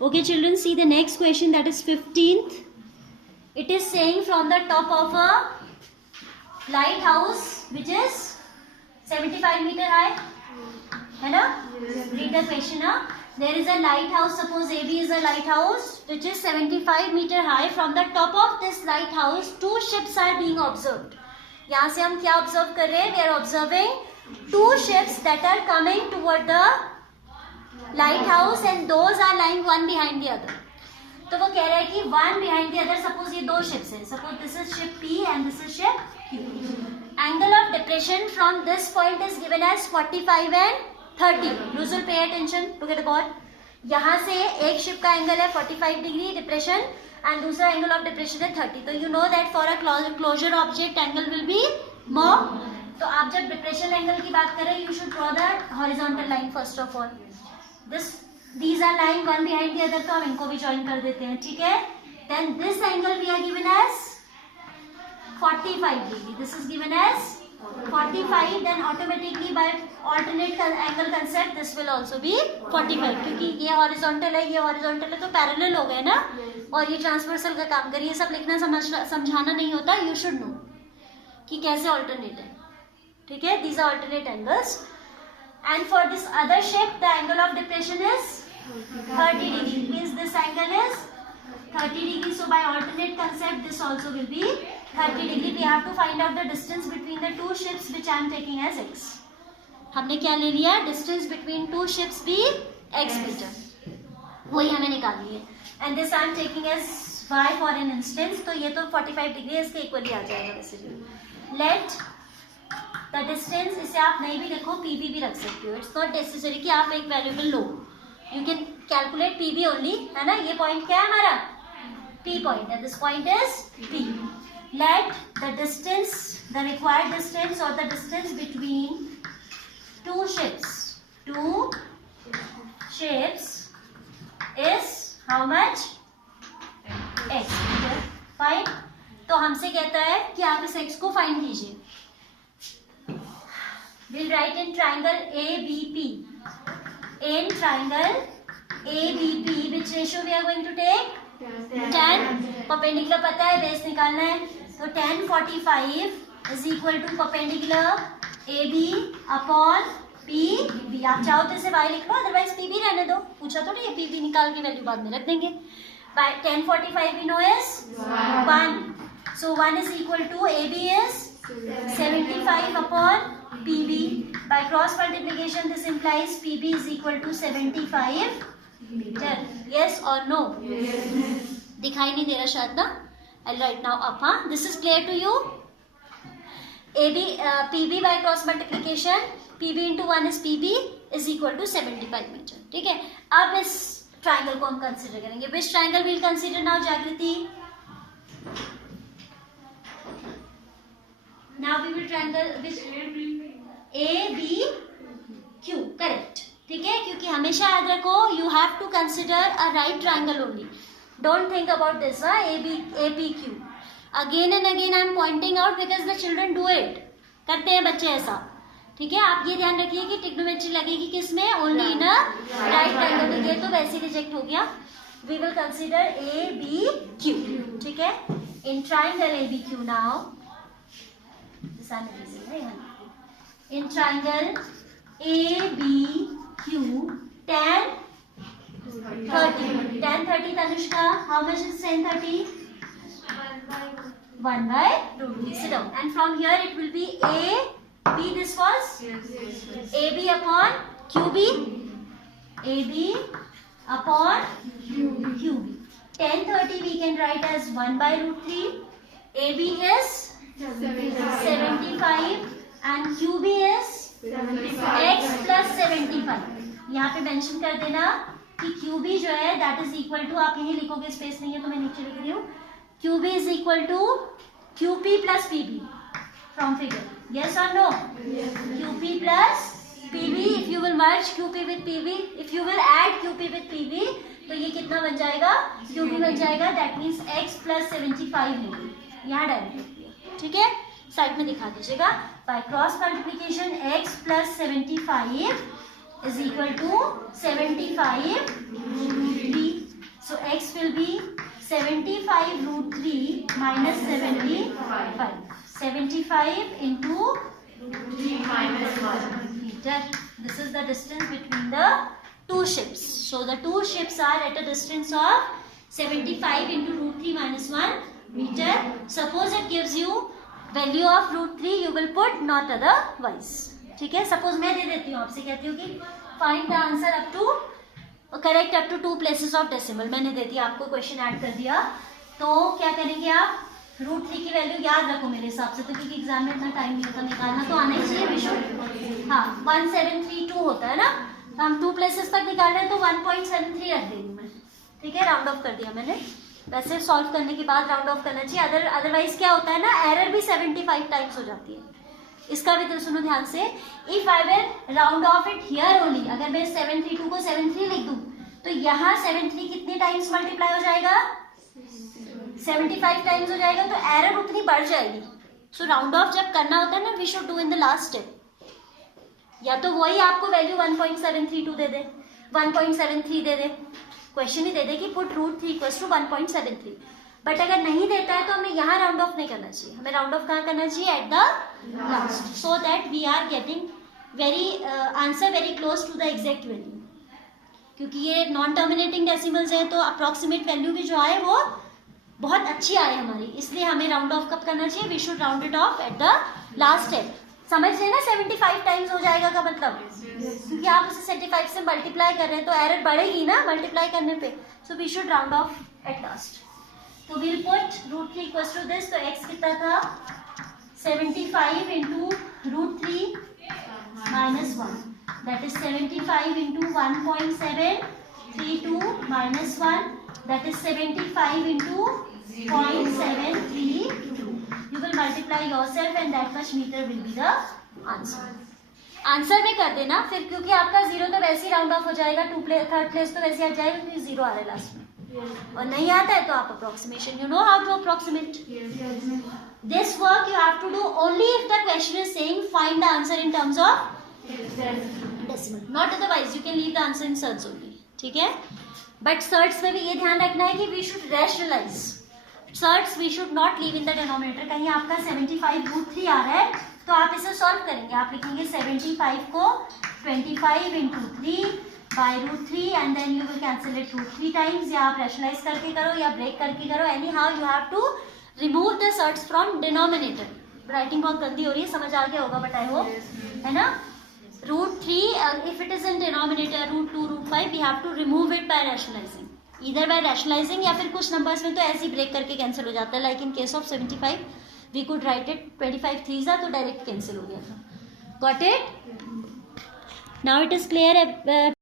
Okay children, see the next question, that is 15th. It is saying from the top of a lighthouse which is 75 meter high, है ना? Read the question now. There is a lighthouse, suppose AB is a lighthouse which is 75 meter high. From the top of this lighthouse, two ships are being observed. यहाँ से हम क्या observe कर रहे हैं? We are observing two ships that are coming toward the lighthouse and those are lying one behind the other. तो वो कह रहा है कि one behind the other, suppose ये दो ships हैं. Suppose this is ship P and this is ship Q. Angle of depression from this point is given as 45 and 30. Usual pay attention to get a board. यहाँ से एक ship का angle है 45 degree depression and दूसरा angle of depression है 30. तो you know that for a closer object angle will be more. तो आप जब डिप्रेशन एंगल की बात करें, you should draw the horizontal line first of all. These are line one behind the other, तो हम इनको भी ज्वाइन कर देते हैं. ठीक है. Then this angle we are given as 45 degree. This is given as 45. then automatically by alternate angle concept this will also be 45, क्योंकि ये horizontal है, ये horizontal है, तो parallel हो गए ना. और ये transversal का काम करिए. सब लिखना समझाना नहीं होता. you should know कि कैसे alternate है. ठीक है. these are alternate angles. and for this other shape the angle of depression is 30 degree. means this angle is 30 degree. so by alternate concept this also will be 30 degree. we have to find out the distance between the two ships which I am taking as x. हमने क्या ले लिया? distance between two ships भी x metre, वही हमें निकालनी है. and this I am taking as y for an instance. तो ये तो 45 डिग्री इसके इक्वली आ जाएगा बेसिकली. let the distance, इसे आप नहीं भी लिखो, pb भी रख सकते हो. it's not necessary कि आप एक variable low. you can calculate pb only, है ना. ये पॉइंट क्या है हमारा? p point, and this point is p. let the distance, the required distance or the distance between two ships is how much? x. Fine. तो हमसे कहता है कि आप इस x को फाइंड कीजिए. we'll write in triangle ABP. in triangle ABP which ratio we are going to take? 10. Perpendicular पता है, बेस निकालना है. तो 10 45 is equal to perpendicular AB upon PB. आप चाहो तो इसे y लिख लो, अदरवाइज PB रहने दो. पूछा तो नहीं, PB निकाल के वैल्यू बाद में रख देंगे. By 10 45 we know is 1. so 1 is equal to AB is 75 upon PB. by cross multiplication this implies PB is equal to 75 metre. yes or no? yes. दिखाई नहीं दे रहा शायद ना. I'll write now up. हाँ, this is clear to you? AB PB by cross multiplication, PB into 1 is PB is equal to 75 metre. ठीक है. अब इस ट्राइंगल को हम कंसीडर करेंगे. which triangle we'll consider now, जागृति? now we will triangle which? ABQ. correct. ठीक है. क्योंकि हमेशा याद रखो, you have to consider a right triangle only. don't think about this. APQ. again and again I am pointing out because the children do it. करते हैं बच्चे ऐसा. ठीक है. आप ये ध्यान रखिए कि ट्रिग्नोमेट्री लगेगी किसमें? Only in a right triangle. ये तो वैसे रिजेक्ट हो गया. we will consider ABQ. ठीक है. in triangle ABQ now, this I am erasing. in triangle ABQ, tan 30. tan 30, Tanushka, how much is tan 30? 1 by root 3. Sit down. And from here it will be AB, this was? Yes. AB upon QB. AB upon QB. tan 30 we can write as 1 by root 3. AB is 75 and QB is 75. x plus 75. यहाँ पे mention कर देना कि QB जो है that is equal to, आप यहीं लिखोगे, स्पेस नहीं है तो मैं नीचे लिख रही हूँ. QB is equal to QP plus PB from figure. Yes or no? Yes. QP plus PB. If you will merge QP with PB, if you will add QP with PB, तो ये कितना बन जाएगा? QB बन जाएगा. that means x plus 75 होगी. यहाँ direct लिख दिया. ठीक है. साइड में दिखा दीजिएगा. by cross multiplication x plus 75 is equal to 75 B. 75 root 3 minus 75. 75 into 3 minus 1 meter. This is the distance between the two ships. So the two ships are at a distance of 75 into root 3 minus 1 meter. Suppose it gives you value of root 3, you will put not otherwise. ठीक है, suppose मैं दे देती हूँ आपसे, कहती हूँ कि find the answer up to correct up to 2 places of decimal. मैंने दे दिया आपको, क्वेश्चन ऐड कर दिया. तो क्या करेंगे आप, रूट 3 की वैल्यू याद रखो मेरे हिसाब से, तो क्योंकि एग्जाम में इतना टाइम नहीं होता, निकालना तो आना ही चाहिए विशुद्ध. हाँ 1732 होता है ना, हम 2 places तक निकाल रहे हैं तो 1.73 रख देंगे मैं. ठीक है, राउंड ऑफ कर दिया मैंने. वैसे सॉल्व करने के बाद राउंड ऑफ करना चाहिए, अदरवाइज क्या होता है ना, एरर भी 75 टाइम्स हो जाती है. इसका भी तो सुनो ध्यान से. If I will round of it here only, अगर मैं 732 को 73 लिख दूं तो यहाँ 73 कितने टाइम्स मल्टीप्लाई हो जाएगा, 75 टाइम्स हो जाएगा, तो एरर उतनी बढ़ जाएगी. सो राउंड ऑफ जब करना होता है ना, we should do in the last step. या तो वही आपको वैल्यू 1.732 दे दे, 1.73 दे दे, क्वेश्चन ही दे दे कि put root 3 equals to 1.73. But अगर नहीं देता है तो हमें यहाँ राउंड ऑफ नहीं करना चाहिए, हमें राउंड ऑफ कहाँ करना चाहिए, at the last, so that we are getting very answer very close to the exact value. क्योंकि ये नॉन टर्मिनेटिंग डेसिमल्स हैं तो अप्रॉक्सीमेट वैल्यू भी जो आए वो बहुत अच्छी आए हमारी, इसलिए हमें राउंड ऑफ कब करना चाहिए, we should round it off at the last step. समझ रहे ना, 75 टाइम्स हो जाएगा का मतलब, क्योंकि आप उसे 75 से मल्टीप्लाई कर रहे हैं तो एरर बढ़ेगी ना मल्टीप्लाई करने पे. So we should round off at last. तो we'll put root 3 equals to this, तो x कितना था, 75 into root 3 minus 1, that is 75 into 1.732 minus 1, that is 75 into 0.732. You will multiply yourself and that much meter will be the answer. Answer में कर देना फिर, क्योंकि आपका जीरो तो वैसे ही राउंड ऑफ हो जाएगा, थर्ड प्लेस तो वैसे आ जाएगा क्योंकि जीरो आ रहा है लास्ट में. और नहीं आता है तो आप approximation, you know how to approximate. This work you have to do only if the question is saying find the answer in terms of decimal, not otherwise you can leave the answer in surds only. ठीक है, but shirts में भी ये ध्यान रखना है कि we should rationalise surds, we should not leave in the denominator. कहीं आपका 75 रूट 3 आ रहा है तो आप इसे सॉल्व करेंगे, आप लिखेंगे 75 को 25 into 3 by root 3 and then you will cancel it root 3 times. या आप रैशनलाइज करके करो या ब्रेक करके करो, anyhow you have to remove the surds from denominator. Writing बहुत गंदी हो रही है, समझ आ गया होगा बट आई होप, है ना. Root 3, if it is in denominator, root 2, root 5, we have to remove it by rationalizing. Either by rationalizing या फिर कुछ numbers में तो ऐसे ही break करके cancel हो जाता है. Like in case of 75, we could write it 25 3s तो direct cancel हो गया था. Got it? Now it is clear.